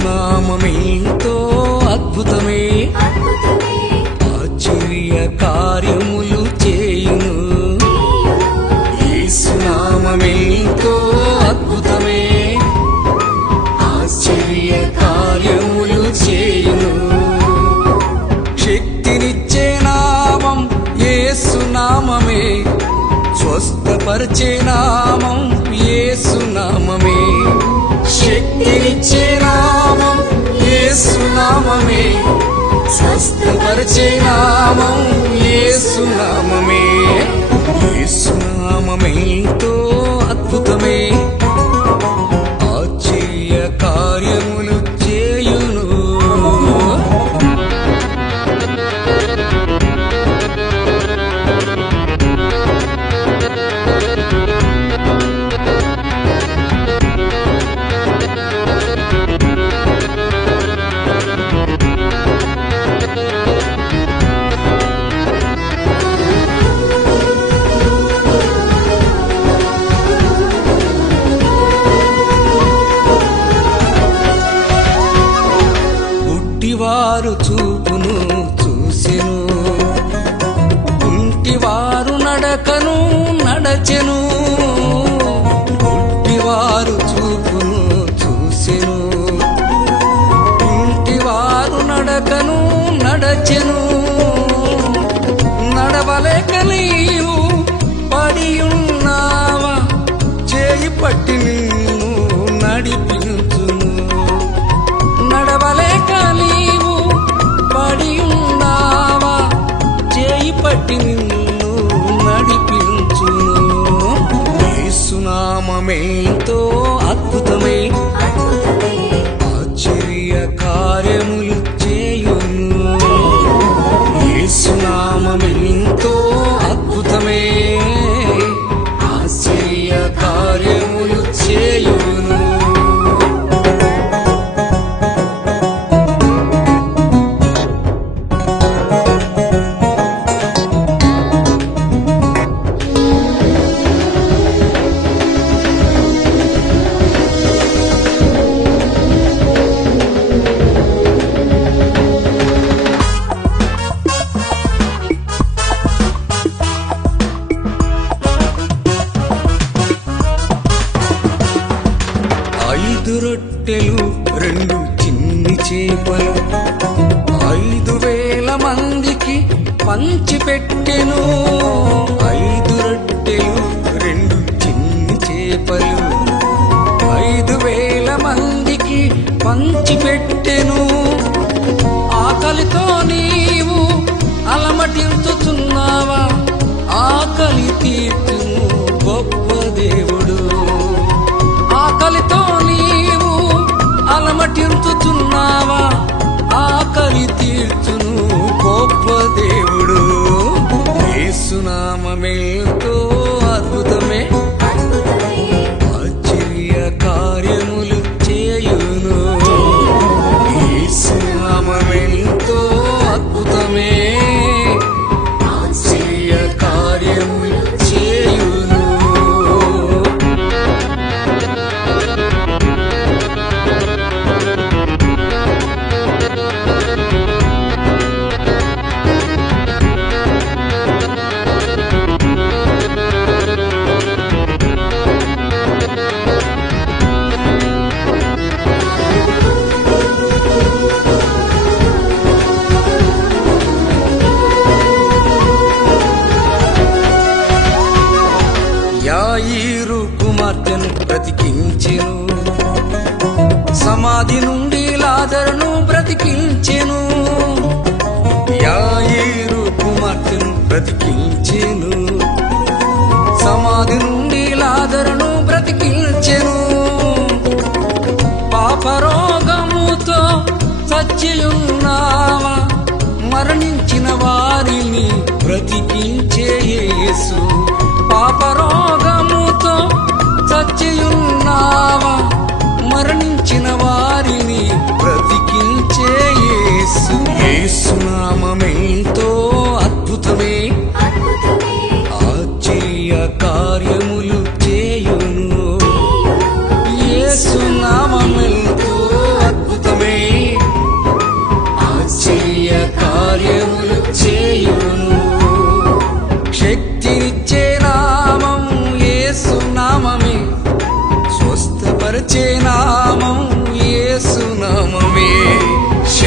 యేసునామమెంతో అద్భుతమే, ఆశ్చర్య కార్యములు చేయును. యేసునామమెంతో అద్భుతమే, ఆశ్చర్య కార్యములు చేయును. శక్తినిచ్చే నామం యేసునామమే, స్వస్థపరిచే నామం యేసునామమే. శక్తినిచ్చే నామం యేసునామమే, స్వస్థపరిచే నామం యేసునామమే. యేసునామమెంతో అద్భుతమే, ఆశ్చర్య కార్యములు చేయును. గుడ్డివారు చూపును చూసెను, కుంటివారు నడకను నడచెను. గుడ్డివారు చూపును చూసెను, కుంటివారు నడకను నడచెను. నడవలేక నీవు పడియున్నావా, చేయి పట్టి నిన్ను నడిపించును. నడవలేక నీవు పడియున్నావా, చేయి పట్టి నిన్ను నడిపించును. యేసునామమెంతో అద్భుతమే, ఆశ్చర్య కార్యములు చేయును. యేసునామమెంతో అద్భుతమే, ఆశ్చర్య కార్యములు చేయును. ఐదు రొట్టెలు రెండు చిన్ని చేపలు 5,000 మందికి పంచిపెట్టెను. 5 రొట్టెలు రెండు చిన్ని చేపలు 5,000 మందికి పంచిపెట్టెను. ఆకలితో నీవు అలమటించుచున్నావా, ఆకలి తీర్చును గొప్ప దేవుడు. ఆకలితో నీవు అలమటించుచున్నావా, ఆకలి తీర్చును గొప్ప దేవుడు. యేసునామమెంతో అద్భుతమే, ఆశ్చర్య కార్యములు చేయును. యేసునామమెంతో అద్భుతమే, ఆశ్చర్య కార్యములు చేయును. యాయీరు కుమార్తెను బ్రతికించెను, సమాధి నుండి లాజరును బ్రతికించెను. యాయీరు కుమార్తెను బ్రతికించెను, సమాధి నుండి లాజరును బ్రతికించెను. పాపరోగముతో చచ్చియున్నావా, మరణించిన వారిని బ్రతికించే యేసు. పాపరోగముతో చచ్చియున్నావా, మరణించిన వారిని బ్రతికించే యేసు. యేసునామమెంతో అద్భుతమే, ఆశ్చర్య కార్యములు చేయును. యేసునామమెంతో అద్భుతమే.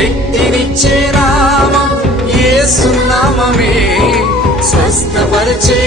శక్తినిచ్చే నామం యేసు నామమే, స్వస్థపరిచే